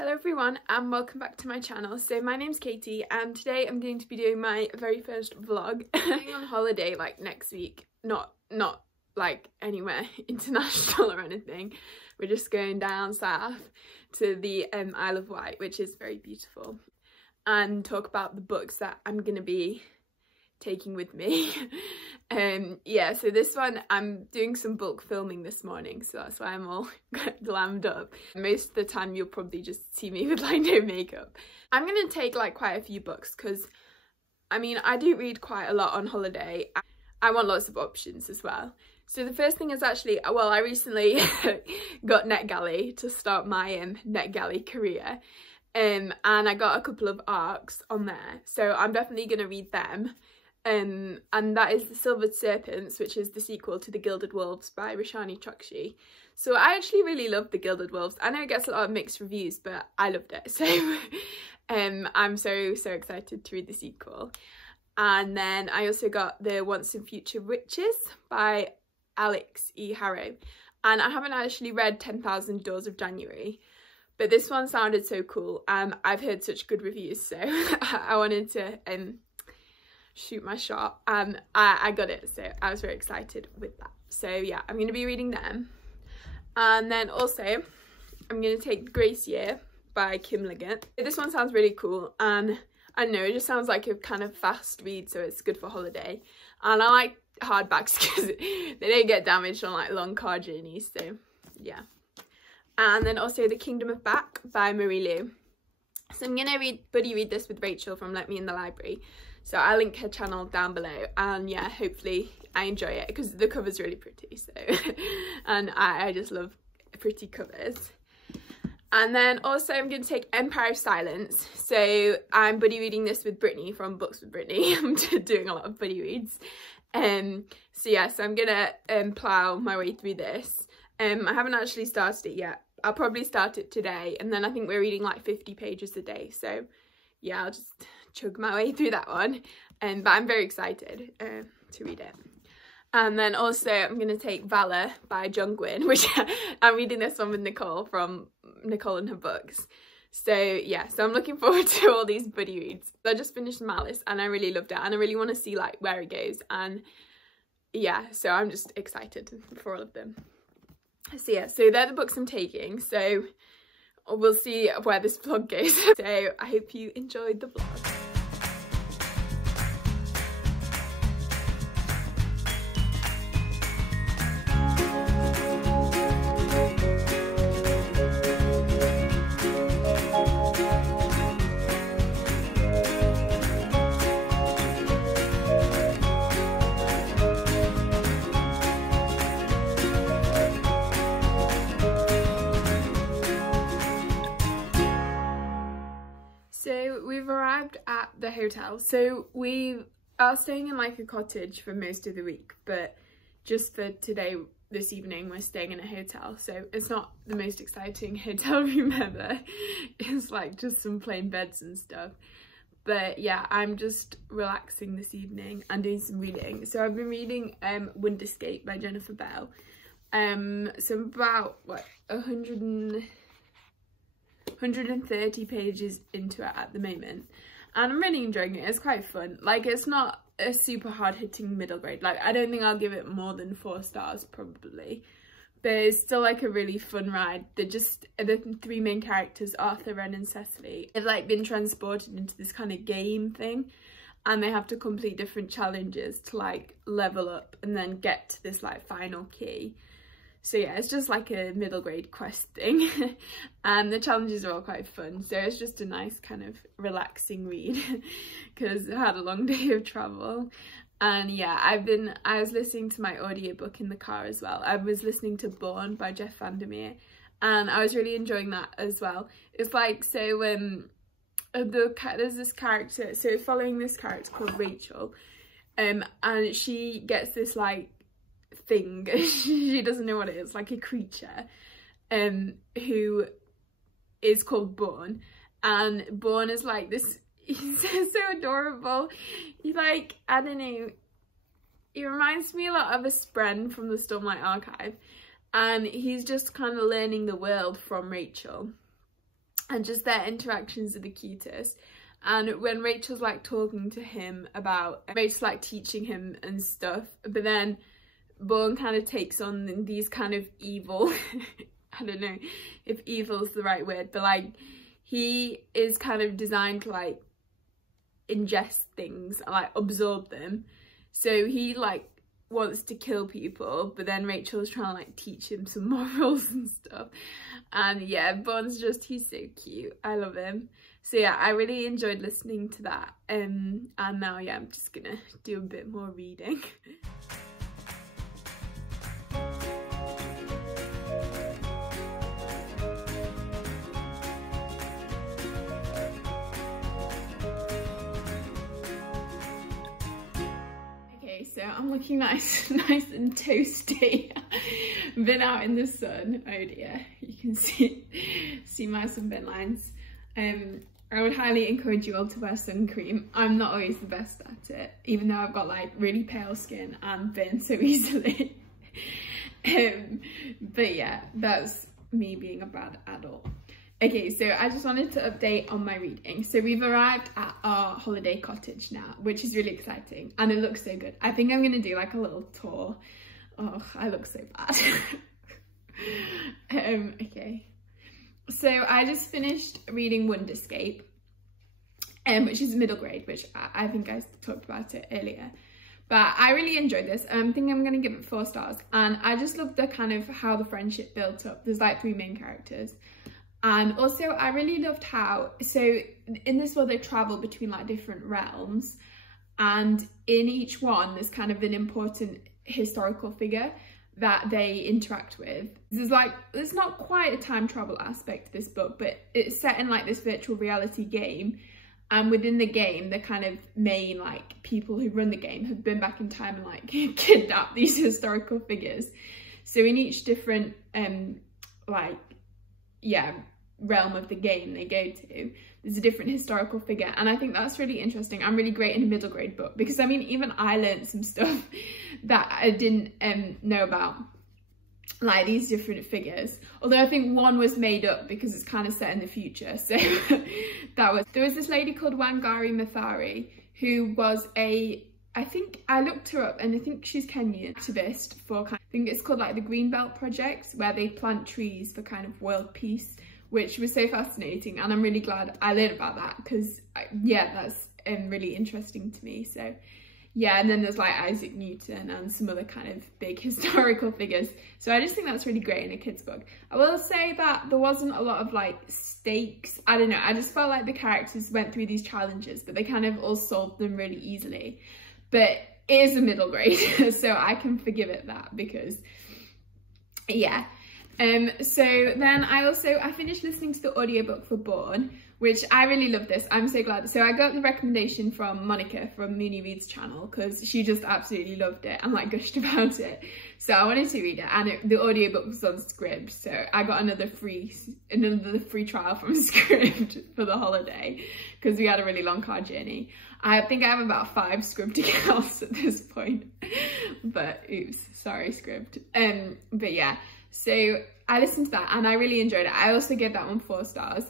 Hello everyone and welcome back to my channel. So my name's Katie and today I'm going to be doing my very first vlog. I'm going on holiday like next week, not like anywhere international or anything. We're just going down south to the Isle of Wight, which is very beautiful, and talk about the books that I'm going to be taking with me. Yeah, so this one I'm doing some bulk filming this morning, so that's why I'm all glammed up. Most of the time you'll probably just see me with like no makeup. I'm gonna take like quite a few books because I mean I do read quite a lot on holiday. I want lots of options as well. So the first thing is actually, well, I recently got NetGalley to start my NetGalley career, and I got a couple of arcs on there, so I'm definitely gonna read them. And that is The Silvered Serpents, which is the sequel to The Gilded Wolves by Roshani Chokshi. So I actually really love The Gilded Wolves. I know it gets a lot of mixed reviews, but I loved it. So I'm so excited to read the sequel. And then I also got The Once and Future Witches by Alex E. Harrow. And I haven't actually read 10,000 Doors of January, but this one sounded so cool. I've heard such good reviews, so I wanted to shoot my shot, and I got it, so I was very excited with that. So yeah, I'm going to be reading them. And then also I'm going to take Grace Year by Kim Liggett. This one sounds really cool, and I don't know, it just sounds like a kind of fast read, so it's good for holiday. And I like hardbacks because they don't get damaged on like long car journeys, so yeah. And then also The Kingdom of Back by Marie Lu. So I'm going to buddy read this with Rachel from Let Me in the Library. So I'll link her channel down below, and yeah, hopefully I enjoy it because the cover's really pretty, so and I just love pretty covers. And then also I'm going to take Empire of Silence. So I'm buddy reading this with Brittany from Books with Brittany. I'm doing a lot of buddy reads. So yeah, so I'm gonna plough my way through this. I haven't actually started it yet. I'll probably start it today, and then I think we're reading like 50 pages a day, so yeah, I'll just chug my way through that one. But I'm very excited to read it. And then also I'm going to take Valor by John Gwynne, which I'm reading this one with Nicole from Nicole and Her Books. So yeah, so I'm looking forward to all these buddy reads. I just finished Malice and I really loved it, and I really want to see like where it goes, and yeah, so I'm just excited for all of them. So yeah, so they're the books I'm taking, so we'll see where this vlog goes. So I hope you enjoyed the vlog. So we've arrived at the hotel. So we are staying in like a cottage for most of the week, but just for today, this evening, we're staying in a hotel. So it's not the most exciting hotel room ever. It's like just some plain beds and stuff. But yeah, I'm just relaxing this evening and doing some reading. So I've been reading Wind Escape by Jennifer Bell. So I'm about what, 130 pages into it at the moment, and I'm really enjoying it. It's quite fun. Like, it's not a super hard-hitting middle grade. Like, I don't think I'll give it more than 4 stars probably, but it's still like a really fun ride. The 3 main characters, Arthur, Ren and Cecily, have like been transported into this kind of game thing, and they have to complete different challenges to like level up and then get to this like final key. So yeah, it's just like a middle grade quest thing. And the challenges are all quite fun, so it's just a nice kind of relaxing read because I had a long day of travel. And yeah, I was listening to my audiobook in the car as well. I was listening to Born by Jeff Vandermeer, and I was really enjoying that as well. It's like, so there's this character, so following this character called Rachel, and she gets this like thing, she doesn't know what it is, like a creature who is called Born, and Born is like this, he's so adorable. He like, I don't know, he reminds me a lot of a Spren from the Stormlight Archive, and he's just kind of learning the world from Rachel. and just their interactions are the cutest. And when Rachel's like talking to him about, Rachel's like teaching him and stuff, but then Bourne kind of takes on these kind of evil, I don't know if evil's the right word, but like he is kind of designed to like ingest things and like absorb them. So he like wants to kill people, but then Rachel's trying to like teach him some morals and stuff. And yeah, Bourne's just, he's so cute. I love him. So yeah, I really enjoyed listening to that. And now yeah, I'm just gonna do a bit more reading. So I'm looking nice and toasty. Been out in the sun. Oh dear, you can see my sunburn lines. I would highly encourage you all to wear sun cream. I'm not always the best at it, even though I've got like really pale skin and burn so easily. But yeah, that's me being a bad adult. Okay, so I just wanted to update on my reading. So we've arrived at our holiday cottage now, which is really exciting, and it looks so good. I think I'm gonna do like a little tour. Oh, I look so bad. Okay. So I just finished reading Wonderscape, which is middle grade, which I think I talked about it earlier. But I really enjoyed this. I think I'm gonna give it 4 stars. And I just love the kind of how the friendship built up. There's like 3 main characters. And also I really loved how, so in this world they travel between like different realms, and in each one there's kind of an important historical figure that they interact with. There's not quite a time travel aspect to this book, but it's set in like this virtual reality game, and within the game the kind of main like people who run the game have been back in time and like kidnapped these historical figures. So in each different realm of the game they go to, there's a different historical figure, and I think that's really interesting and really great in a middle grade book, because I mean even I learned some stuff that I didn't know about, like these different figures, although I think one was made up because it's kind of set in the future. So there was this lady called Wangari Maathai who was I think I looked her up, and I think she's Kenyan activist for I think it's called like the Green Belt Project, where they plant trees for kind of world peace, which was so fascinating, and I'm really glad I learned about that, because yeah, that's really interesting to me. So yeah, and then there's like Isaac Newton and some other kind of big historical figures. So I just think that's really great in a kid's book. I will say that there wasn't a lot of like stakes. I don't know, I just felt like the characters went through these challenges, but they kind of all solved them really easily. But it is a middle grade, so I can forgive it that, because yeah. So then I finished listening to the audiobook for Bourne, which I really love this. I'm so glad. So I got the recommendation from Monica from Mooney Reads channel, because she just absolutely loved it and like gushed about it. So I wanted to read it, and the audiobook was on Scribd. So I got another free trial from Scribd for the holiday, because we had a really long car journey. I think I have about 5 Scribd accounts at this point, but oops, sorry Scribd. But yeah. So I listened to that and I really enjoyed it. I also gave that one 4 stars.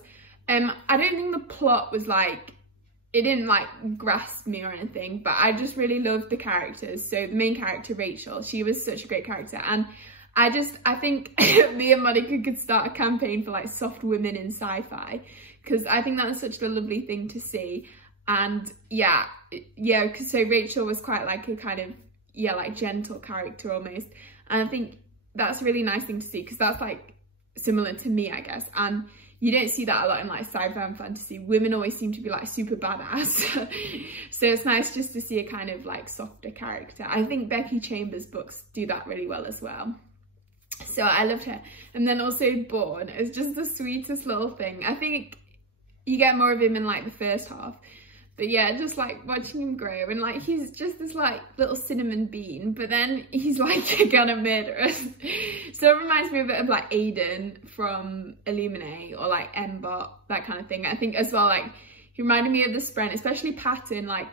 I don't think the plot was like, it didn't like grasp me or anything, but I just really loved the characters. So the main character, Rachel, she was such a great character. And I think me and Monica could start a campaign for like soft women in sci-fi, because I think that's such a lovely thing to see. And yeah, because so Rachel was quite like a kind of, like gentle character almost. And I think that's a really nice thing to see, because that's like similar to me, I guess, and you don't see that a lot in like sci-fi and fantasy. Women always seem to be like super badass. So it's nice just to see a kind of like softer character. I think Becky Chambers' books do that really well as well. So I loved her. And then also Bourne is just the sweetest little thing. I think you get more of him in like the first half, but yeah, just like watching him grow, and like he's just this like little cinnamon bean, but then he's like gonna murder us. So it reminds me a bit of like Aiden from Illuminate, or like Mbot, that kind of thing. I think as well, like he reminded me of the Spren, especially Patton, like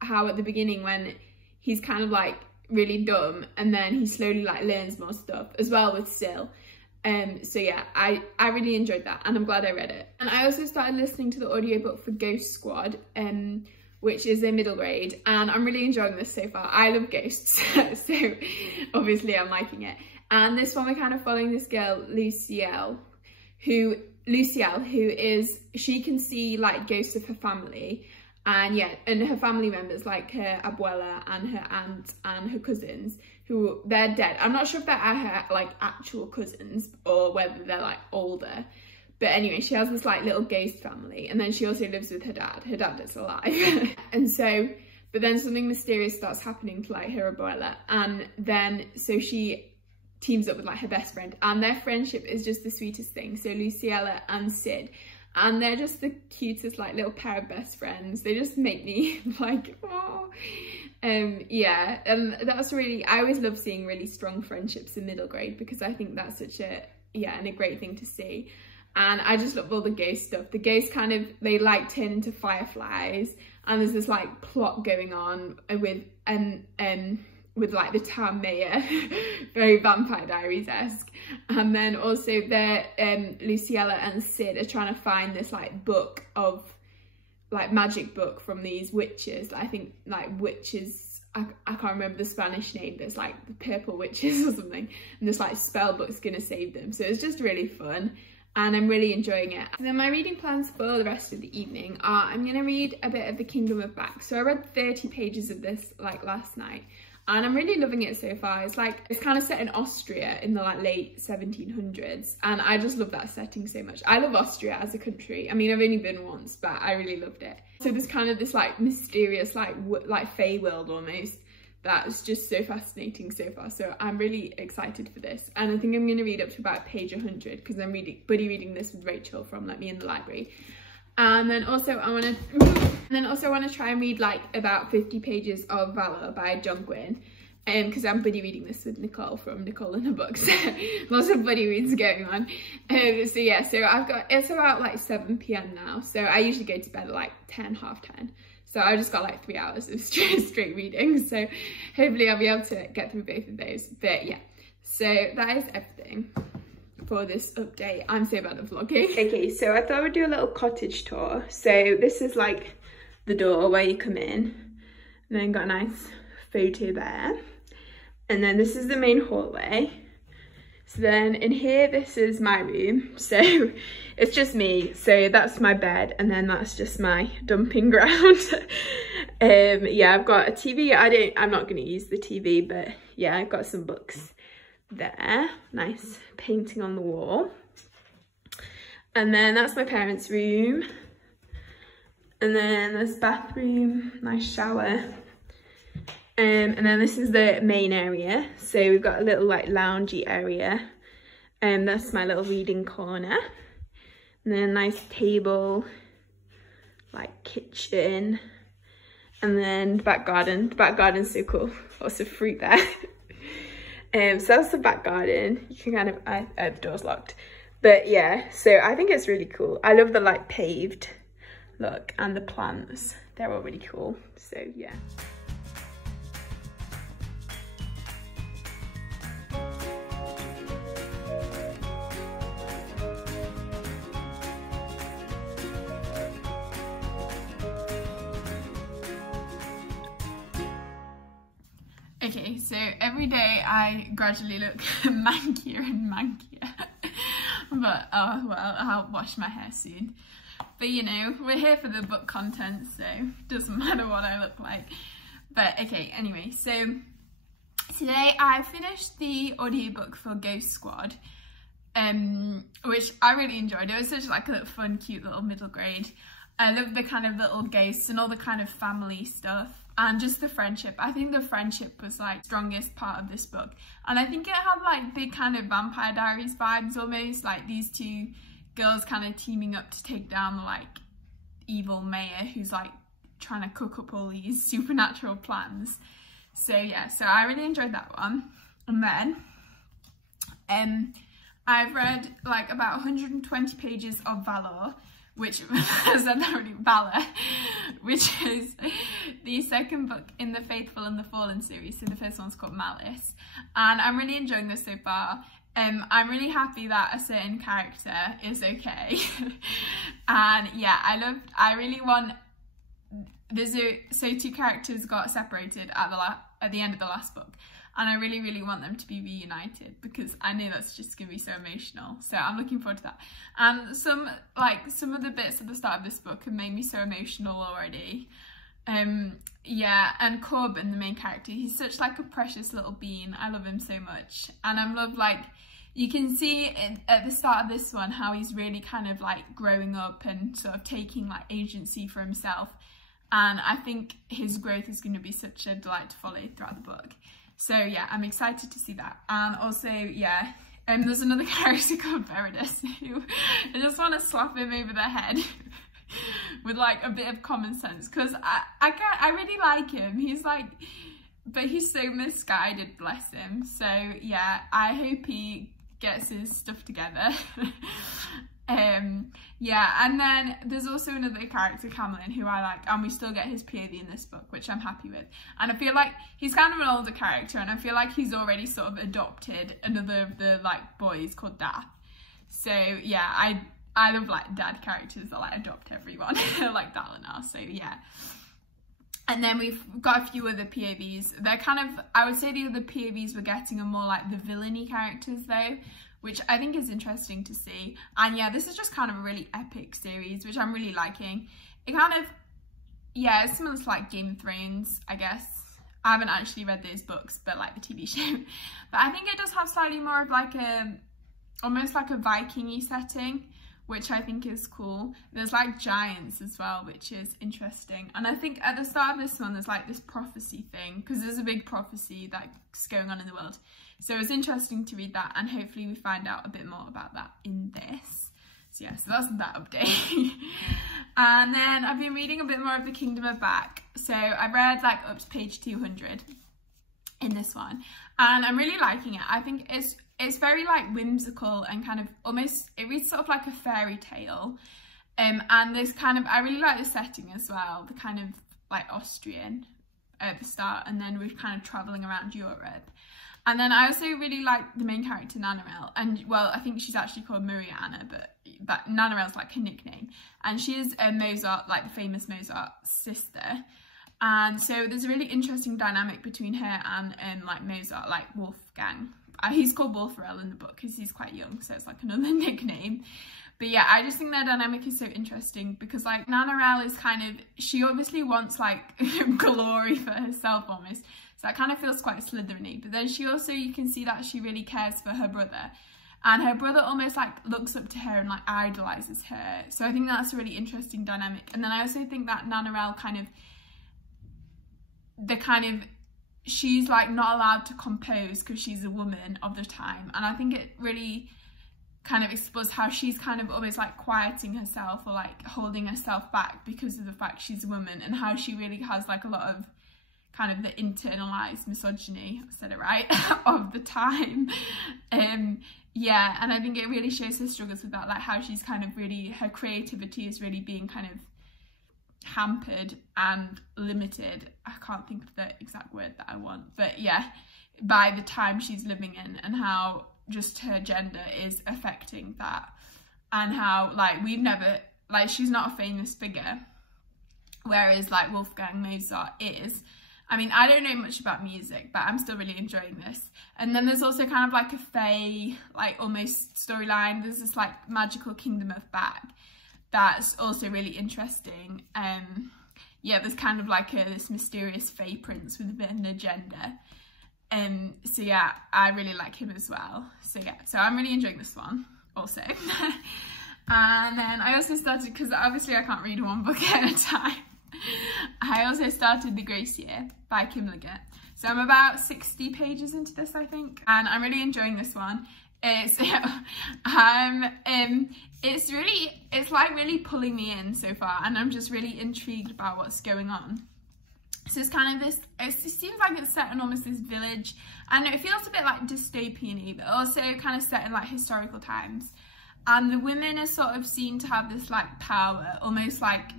how at the beginning when he's kind of like really dumb and then he slowly like learns more stuff, as well with Sil. So yeah, I really enjoyed that, and I'm glad I read it. And I also started listening to the audiobook for Ghost Squad, which is a middle grade, and I'm really enjoying this so far. I love ghosts, so obviously I'm liking it. And this one we're kind of following this girl, Lucielle, who she can see like ghosts of her family, and yeah, and her family members, like her abuela and her aunt and her cousins, who they're dead. I'm not sure if they're her like actual cousins or whether they're like older, but anyway, she has this like little ghost family, and then she also lives with her dad. Her dad is alive. And so, but then something mysterious starts happening to like her abuela, and then so she teams up with like her best friend, and their friendship is just the sweetest thing. So Luciella and Sid, and they're just the cutest like little pair of best friends. They just make me like, oh. Yeah, and that's really, I always love seeing really strong friendships in middle grade, because I think that's such a, yeah, and a great thing to see. And I just love all the ghost stuff. The ghosts kind of, they like turn into fireflies, and there's this like plot going on with like the town mayor, very Vampire Diaries-esque. And then also they're, Luciella and Sid are trying to find this like book of, like magic book from these witches. I think like witches, I can't remember the Spanish name, but it's like the purple witches or something. And this like spell book's gonna save them. So it's just really fun, and I'm really enjoying it. And then my reading plans for the rest of the evening are, I'm gonna read a bit of The Kingdom of Back. So I read 30 pages of this like last night, and I'm really loving it so far. It's like, it's kind of set in Austria in the like late 1700s, and I just love that setting so much. I love Austria as a country. I mean, I've only been once, but I really loved it. So there's kind of this like mysterious like Fey world almost, that's just so fascinating so far. So I'm really excited for this, and I think I'm going to read up to about page 100, because I'm buddy reading this with Rachel from Let Me in the Library. And then also I want to try and read like about 50 pages of Valor by John Gwynne, because I'm buddy reading this with Nicole from Nicole and her Books. Lots of buddy reads going on. So yeah, so it's about like 7 p.m. now, so I usually go to bed at like 10, half 10. So I just got like 3 hours of straight reading, so hopefully I'll be able to get through both of those. But yeah, so that is everything for this update. I'm so bad at vlogging. Okay, so I thought I would do a little cottage tour. So this is like the door where you come in, and then got a nice photo there. And then this is the main hallway. So then in here, this is my room. So it's just me. So that's my bed, and then that's just my dumping ground. Yeah, I've got a TV. I'm not going to use the TV, but yeah, I've got some books there. Nice painting on the wall. And then that's my parents' room. And then there's bathroom, nice shower. And then this is the main area. So we've got a little like loungy area. And that's my little reading corner. And then a nice table, like kitchen. And then the back garden. The back garden's so cool. Lots of fruit there. So that's the back garden. You can kind of, the door's locked. But yeah, so I think it's really cool. I love the like paved look, and the plants. They're all really cool. So yeah. Okay, so every day I gradually look mankier and mankier. But oh well, I'll wash my hair soon. But you know, we're here for the book content, so it doesn't matter what I look like. But okay, anyway, so today I finished the audiobook for Ghost Squad, which I really enjoyed. It was such like a little fun, cute little middle grade. I love the kind of little ghosts and all the kind of family stuff, and just the friendship. I think the friendship was like strongest part of this book, and I think it had like big kind of Vampire Diaries vibes almost, like these two girls kind of teaming up to take down the like evil mayor who's like trying to cook up all these supernatural plans. So yeah, so I really enjoyed that one. And then I've read like about 120 pages of Valor, which I said that already, Valor, which is the second book in the Faithful and the Fallen series. So the first one's called Malice, and I'm really enjoying this so far. I'm really happy that a certain character is okay. And yeah, I really want, so two characters got separated at the end of the last book, and I really want them to be reunited, because I know that's just gonna be so emotional. So I'm looking forward to that. And some of the bits at the start of this book have made me so emotional already. Yeah, and Corbin, the main character, he's such like a precious little bean. I love him so much, and I love, like, you can see at the start of this one how he's really kind of like growing up and sort of taking like agency for himself, and I think his growth is going to be such a delight to follow throughout the book. So yeah, I'm excited to see that. And also, yeah, there's another character called Veritas who I just want to slap him over the head with like a bit of common sense, because I really like him. He's like, but he's so misguided, bless him. So yeah, I hope he gets his stuff together. Yeah, and then there's also another character, Camelin, who I like, and we still get his POV in this book, which I'm happy with. And I feel like he's kind of an older character, and I feel like he's already sort of adopted another of the like boys called Dath. So yeah, I love like dad characters that like adopt everyone like Dalinar. So yeah. And then we've got a few other POVs. They're kind of, I would say the other POVs we're getting are more like the villainy characters though, which I think is interesting to see. And yeah, this is just kind of a really epic series, which I'm really liking. It kind of, yeah, it's similar to like Game of Thrones, I guess. I haven't actually read those books, but like the TV show. But I think it does have slightly more of like a, almost like a Viking-y setting, which I think is cool. There's like giants as well, which is interesting. And I think at the start of this one, there's like this prophecy thing, because there's a big prophecy that's going on in the world. So it's interesting to read that, and hopefully we find out a bit more about that in this. So yeah, so that's that update. And then I've been reading a bit more of The Kingdom of Back. So I read like up to page 200 in this one, and I'm really liking it. I think it's very like whimsical and kind of almost, it reads sort of like a fairy tale. And this kind of, I really like the setting as well, the kind of like Austrian at the start, and then we're kind of traveling around Europe. And then I also really like the main character, Nanarel, and well, I think she's actually called Maria Anna, but Nanarel's like her nickname, and she is a Mozart, like the famous Mozart sister. And so there's a really interesting dynamic between her and like Mozart, like Wolfgang. He's called Wolfarel in the book because he's quite young, so it's like another nickname. But yeah, I just think their dynamic is so interesting, because like Nanarel is kind of, she obviously wants like glory for herself almost. So that kind of feels quite Slytherin-y. But then she also, you can see that she really cares for her brother. And her brother almost like looks up to her and like idolizes her. So I think that's a really interesting dynamic. And then I also think that Nanarel she's like not allowed to compose because she's a woman of the time. And I think it really kind of explores how she's kind of always like quieting herself or like holding herself back because of the fact she's a woman, and how she really has like a lot of kind of the internalized misogyny, I said it right, of the time. Yeah, and I think it really shows her struggles with that, like how she's kind of really, her creativity is really being kind of hampered and limited. I can't think of the exact word that I want, but yeah, by the time she's living in, and how just her gender is affecting that, and how like we've never, like she's not a famous figure, whereas like Wolfgang Mozart is. I mean, I don't know much about music, but I'm still really enjoying this. And then there's also kind of like a fae, like almost storyline. There's this like magical Kingdom of Back that's also really interesting. Yeah, there's kind of like this mysterious fae prince with a bit of an agenda. So yeah, I really like him as well. So yeah, so I'm really enjoying this one also. And then I also started, because obviously I can't read one book at a time, I also started The Grace Year by Kim Liggett. So I'm about 60 pages into this, I think, and I'm really enjoying this one. It's like really pulling me in so far, and I'm just really intrigued about what's going on. So it's kind of this, it seems like it's set in almost this village, and it feels a bit like dystopian-y, but also kind of set in like historical times. And the women are sort of seen to have this like power, almost like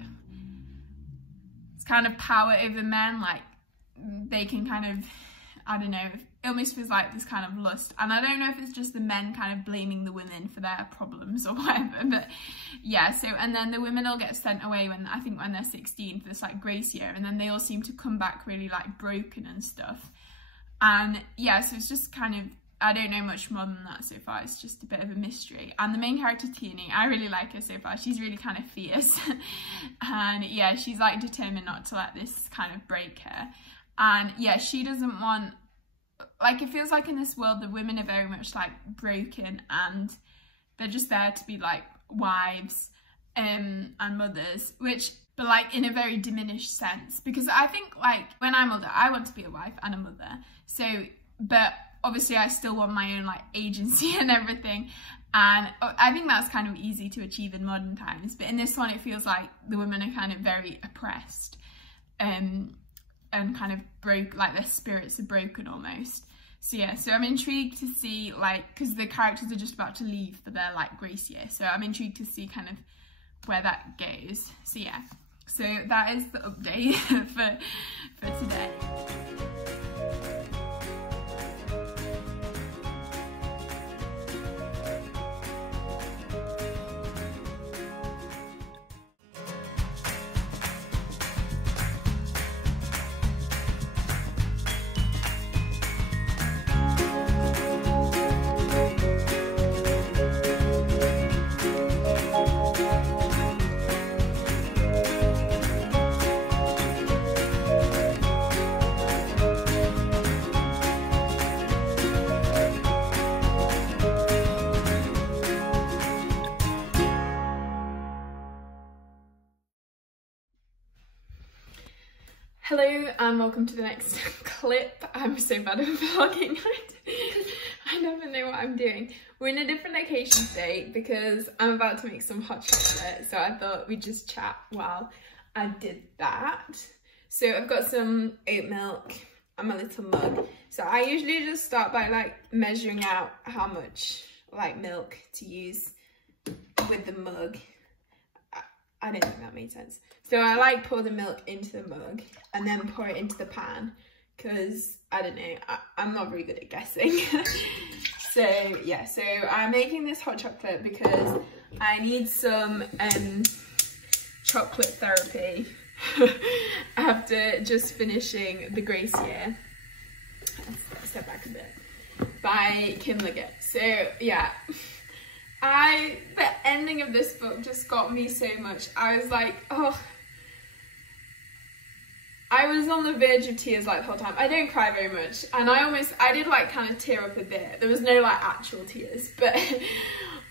it's kind of power over men, like they can kind of, I don't know, it almost feels like this kind of lust, and I don't know if it's just the men kind of blaming the women for their problems or whatever, but yeah. So, and then the women all get sent away when, I think when they're 16 for this like grace year, and then they all seem to come back really like broken and stuff. And yeah, so it's just kind of, I don't know much more than that so far. It's just a bit of a mystery. And the main character, Tierney, I really like her so far. She's really kind of fierce. And yeah, she's like determined not to let this kind of break her. And yeah, she doesn't want, like, it feels like in this world the women are very much like broken, and they're just there to be like wives and mothers, which, but like in a very diminished sense, because I think like when I'm older I want to be a wife and a mother, so, but obviously I still want my own like agency and everything, and I think that's kind of easy to achieve in modern times. But in this one it feels like the women are kind of very oppressed and kind of broke, like their spirits are broken almost. So yeah, so I'm intrigued to see, like, because the characters are just about to leave for their like grace year, so I'm intrigued to see kind of where that goes. So yeah, so that is the update for today. Hello and welcome to the next clip. I'm so bad at vlogging. I never know what I'm doing. We're in a different location today because I'm about to make some hot chocolate, so I thought we'd just chat while I did that. So I've got some oat milk and my little mug. So I usually just start by like measuring out how much like milk to use with the mug. I don't think that made sense. So I like pour the milk into the mug and then pour it into the pan, because I don't know, I'm not very good at guessing. So yeah, so I'm making this hot chocolate because I need some chocolate therapy after just finishing The Grace Year. Let's step back a bit, by Kim Liggett. So yeah, the ending of this book just got me so much. I was like, oh, I was on the verge of tears like the whole time. I don't cry very much, and I did like kind of tear up a bit. There was no like actual tears, but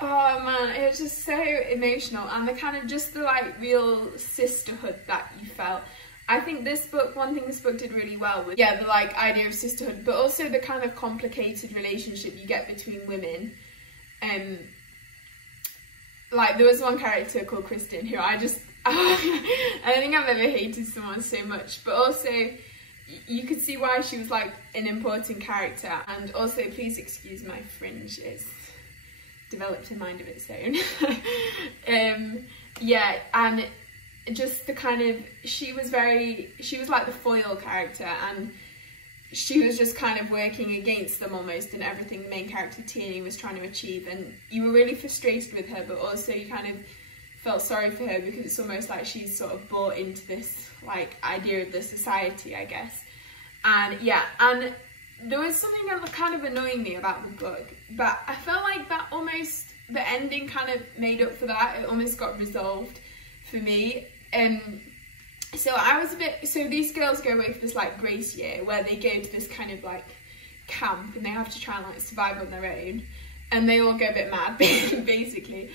oh man, it was just so emotional, and the kind of just the like real sisterhood that you felt. I think this book, one thing this book did really well was, yeah, the like idea of sisterhood, but also the kind of complicated relationship you get between women. Like there was one character called Kristen who I don't think I've ever hated someone so much, but also you could see why she was like an important character. And also, please excuse my fringe, it's developed a mind of its own. Yeah, and just the kind of, she was like the foil character, and she was just kind of working against them almost in everything the main character Tierney was trying to achieve, and you were really frustrated with her, but also you kind of felt sorry for her because it's almost like she's sort of bought into this like idea of the society, I guess. And yeah, and there was something kind of annoying me about the book, but I felt like that almost, the ending kind of made up for that. It almost got resolved for me. So I was a bit, so these girls go away for this like grace year where they go to this kind of like camp and they have to try and like survive on their own, and they all go a bit mad basically.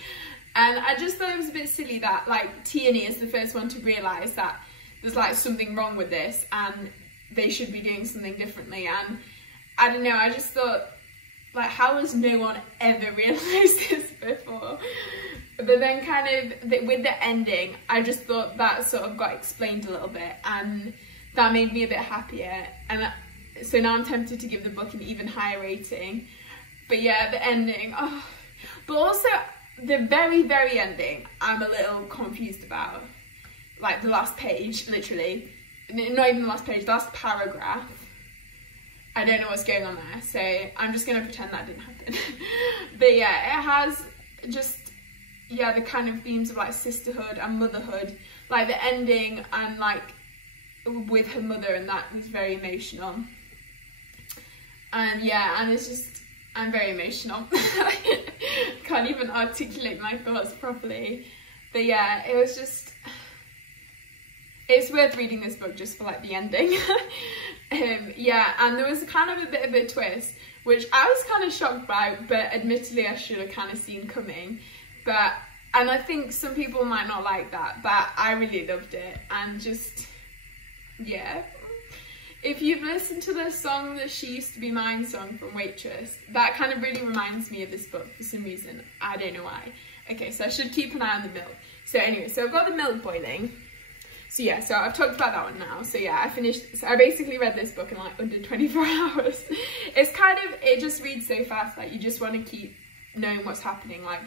And I just thought it was a bit silly that like Tierney is the first one to realise that there's like something wrong with this and they should be doing something differently. And I don't know, I just thought, like, how has no one ever realised this before? But then kind of with the ending, I just thought that sort of got explained a little bit, and that made me a bit happier. And so now I'm tempted to give the book an even higher rating. But yeah, the ending, oh. But also the very, very ending, I'm a little confused about. Like the last page, literally. Not even the last page, the last paragraph. I don't know what's going on there, so I'm just going to pretend that didn't happen. But yeah, it has just, yeah, the kind of themes of like sisterhood and motherhood, like the ending and like with her mother, and that was very emotional. And yeah, and it's just, I'm very emotional. Can't even articulate my thoughts properly. But yeah, it was just, it's worth reading this book just for like the ending. Yeah, and there was kind of a bit of a twist, which I was kind of shocked by, but admittedly I should have kind of seen coming. But, and I think some people might not like that, but I really loved it. And just, yeah. If you've listened to the song, the She Used to Be Mine song from Waitress, that kind of really reminds me of this book for some reason. I don't know why. Okay, so I should keep an eye on the milk. So anyway, so I've got the milk boiling. So yeah, so I've talked about that one now. So yeah, I finished, so I basically read this book in like under 24 hours. It's kind of, it just reads so fast, like you just want to keep knowing what's happening, like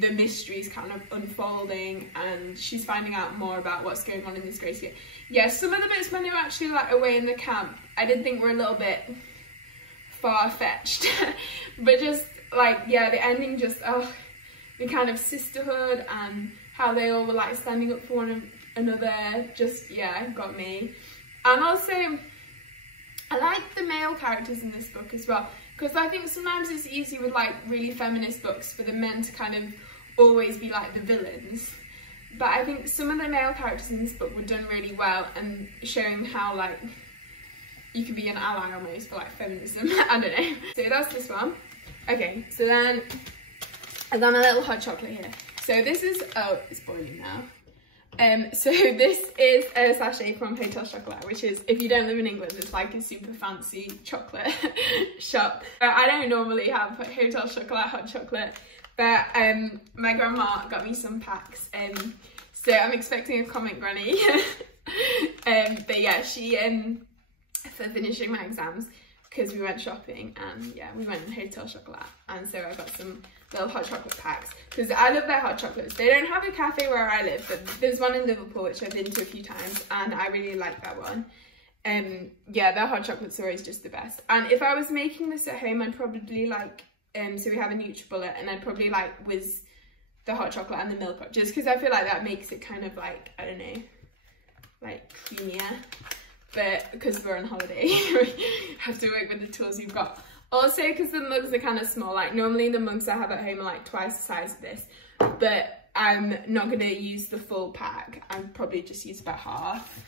the mystery's kind of unfolding and she's finding out more about what's going on in this Gracie. Yeah, some of the bits when they were actually like away in the camp, I did think were a little bit far-fetched. But just like, yeah, the ending just, oh, the kind of sisterhood and how they all were like standing up for one another, just, yeah, got me. And also, I like the male characters in this book as well, because I think sometimes it's easy with like really feminist books for the men to kind of always be like the villains. But I think some of the male characters in this book were done really well and showing how like you can be an ally almost for like feminism. I don't know. So that's this one. Okay, so then I've done a little hot chocolate here. So this is, oh, it's boiling now. So this is a sachet from Hotel Chocolat, which is, if you don't live in England, it's like a super fancy chocolate shop. I don't normally have Hotel Chocolat hot chocolate, but my grandma got me some packs, so I'm expecting a comment, Granny. But yeah, she, for finishing my exams, because we went shopping, and yeah, we went in Hotel Chocolat, and so I got some little hot chocolate packs, because I love their hot chocolates. They don't have a cafe where I live, but there's one in Liverpool which I've been to a few times, and I really like that one. Yeah, their hot chocolates are always just the best. And if I was making this at home, I'd probably like, so we have a NutriBullet, and I'd probably like whiz the hot chocolate and the milk up, just because I feel like that makes it kind of like, I don't know, like creamier. But because we're on holiday, we have to work with the tools we've got. Also, because the mugs are kind of small, like normally the mugs I have at home are like twice the size of this, but I'm not going to use the full pack. I'll probably just use about half.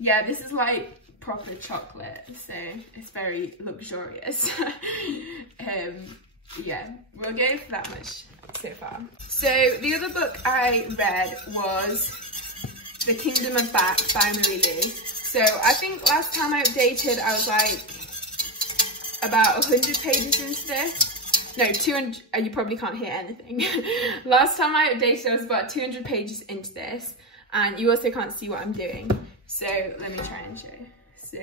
Yeah, this is like proper chocolate, so it's very luxurious. Yeah, we'll go for that much so far. So the other book I read was The Kingdom of Back by Marie Lu. So I think last time I updated, I was like about 100 pages into this. No, 200, you probably can't hear anything. Last time I updated, I was about 200 pages into this, and you also can't see what I'm doing. So let me try and show. So,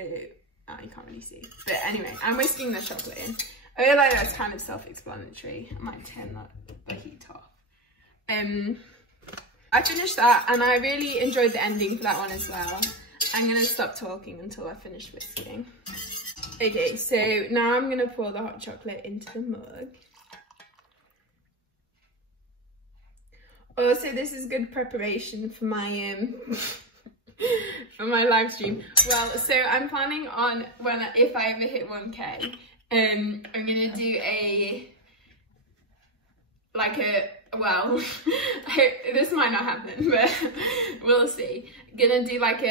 oh, you can't really see. But anyway, I'm whisking the chocolate in. I feel like that's kind of self-explanatory. I might turn the heat off. I finished that, and I really enjoyed the ending for that one as well. I'm going to stop talking until I finish whisking. Okay, so now I'm going to pour the hot chocolate into the mug. Also, this is good preparation for my for my live stream. Well, so I'm planning on if I ever hit 1k, I'm going to do well, this might not happen, but we'll see. Gonna do like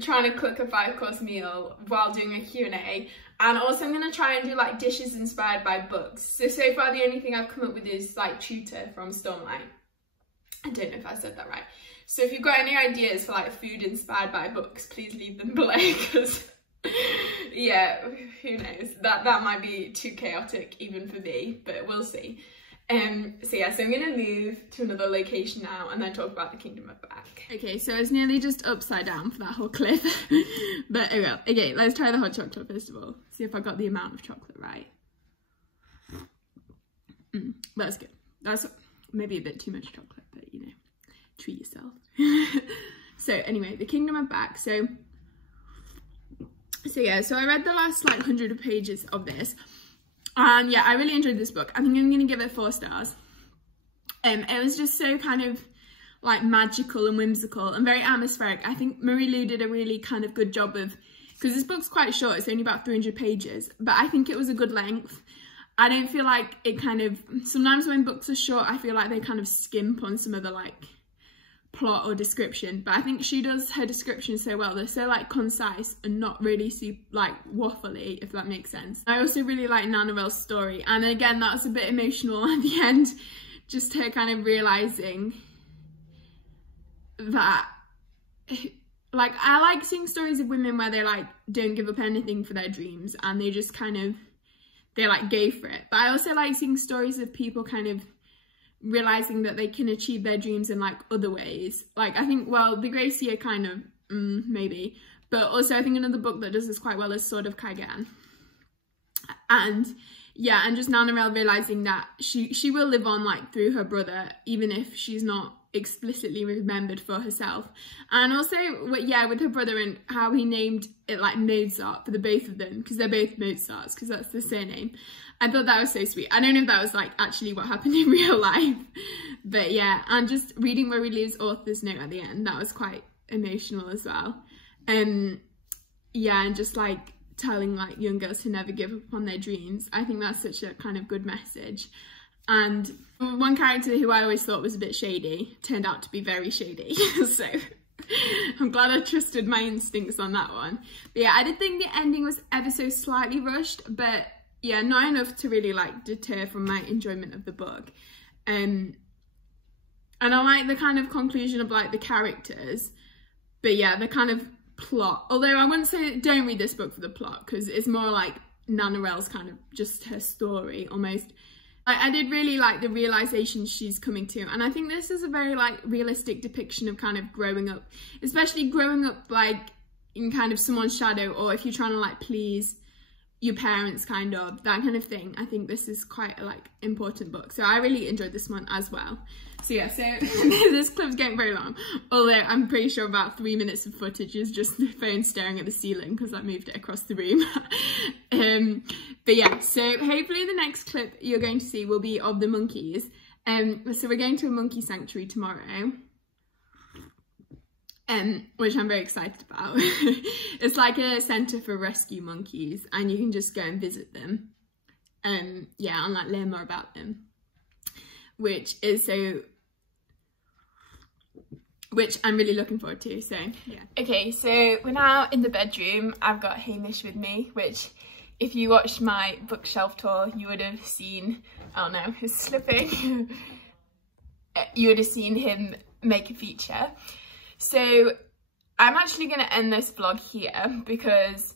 trying to cook a 5-course meal while doing a Q&A, and also I'm gonna try and do like dishes inspired by books. So far the only thing I've come up with is like Tutor from Stormlight. I don't know if I said that right. So if you've got any ideas for like food inspired by books, please leave them below, because yeah, who knows, that might be too chaotic even for me, but we'll see. So yeah, so I'm gonna move to another location now and then talk about the Kingdom of Back. Okay, so it's nearly just upside down for that whole clip. But oh well. Okay, let's try the hot chocolate first of all. See if I got the amount of chocolate right. That's good. That's maybe a bit too much chocolate, but you know, treat yourself. So anyway, the Kingdom of Back. So So yeah, so I read the last like 100 pages of this, and yeah, I really enjoyed this book. I think I'm gonna give it 4 stars. It was just so kind of like magical and whimsical and very atmospheric. I think Marie Lu did a really kind of good job of, because this book's quite short, it's only about 300 pages, but I think it was a good length. I don't feel like it kind of, sometimes when books are short, I feel like they kind of skimp on some of the like plot or description, but I think she does her description so well. They're so like concise and not really super like waffly, if that makes sense. I also really like Nannerel's story, and again that was a bit emotional at the end, just her kind of realising that, like, I like seeing stories of women where they like don't give up anything for their dreams and they just kind of, they like go for it. But I also like seeing stories of people kind of realising that they can achieve their dreams in like other ways. Like I think, well, The Gracier kind of, maybe, but also I think another book that does this quite well is Sword of Kaigan. And yeah, and just Nannerel realising that she will live on like through her brother, even if she's not explicitly remembered for herself. And also, yeah, with her brother and how he named it like Mozart for the both of them, because they're both Mozarts, because that's the surname. I thought that was so sweet. I don't know if that was like actually what happened in real life, but yeah, and just reading Marie Lu's author's note at the end, that was quite emotional as well. Yeah, and just like telling like young girls to never give up on their dreams. I think that's such a kind of good message. And one character who I always thought was a bit shady turned out to be very shady. So I'm glad I trusted my instincts on that one. But yeah, I did think the ending was ever so slightly rushed, but yeah, not enough to really like deter from my enjoyment of the book. And I like the kind of conclusion of like the characters, but yeah, the kind of plot, although I wouldn't say don't read this book for the plot, because it's more like Nannerel's kind of just her story almost. I did really like the realisation she's coming to, and I think this is a very like realistic depiction of kind of growing up, especially growing up like in kind of someone's shadow, or if you're trying to like please your parents, kind of that kind of thing. I think this is quite a like important book, so I really enjoyed this one as well. So yeah, so this clip's getting very long, although I'm pretty sure about 3 minutes of footage is just the phone staring at the ceiling because I moved it across the room. But yeah, so hopefully the next clip you're going to see will be of the monkeys. So we're going to a monkey sanctuary tomorrow, which I'm very excited about. It's like a centre for rescue monkeys, and you can just go and visit them. Yeah, and like learn more about them, which I'm really looking forward to, so yeah. Okay, so we're now in the bedroom. I've got Hamish with me, which if you watched my bookshelf tour, you would have seen, oh no, he's slipping. You would have seen him make a feature. So I'm actually going to end this vlog here because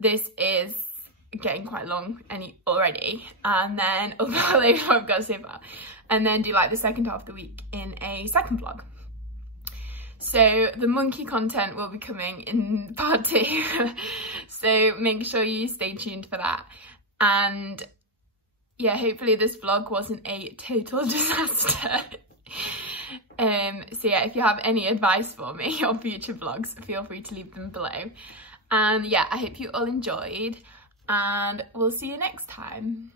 this is getting quite long already, and then I've got to say about, and then do like the second half of the week in a second vlog. So the monkey content will be coming in part 2, so make sure you stay tuned for that. And yeah, hopefully this vlog wasn't a total disaster. So yeah, if you have any advice for me on future vlogs, feel free to leave them below. And yeah, I hope you all enjoyed, and we'll see you next time.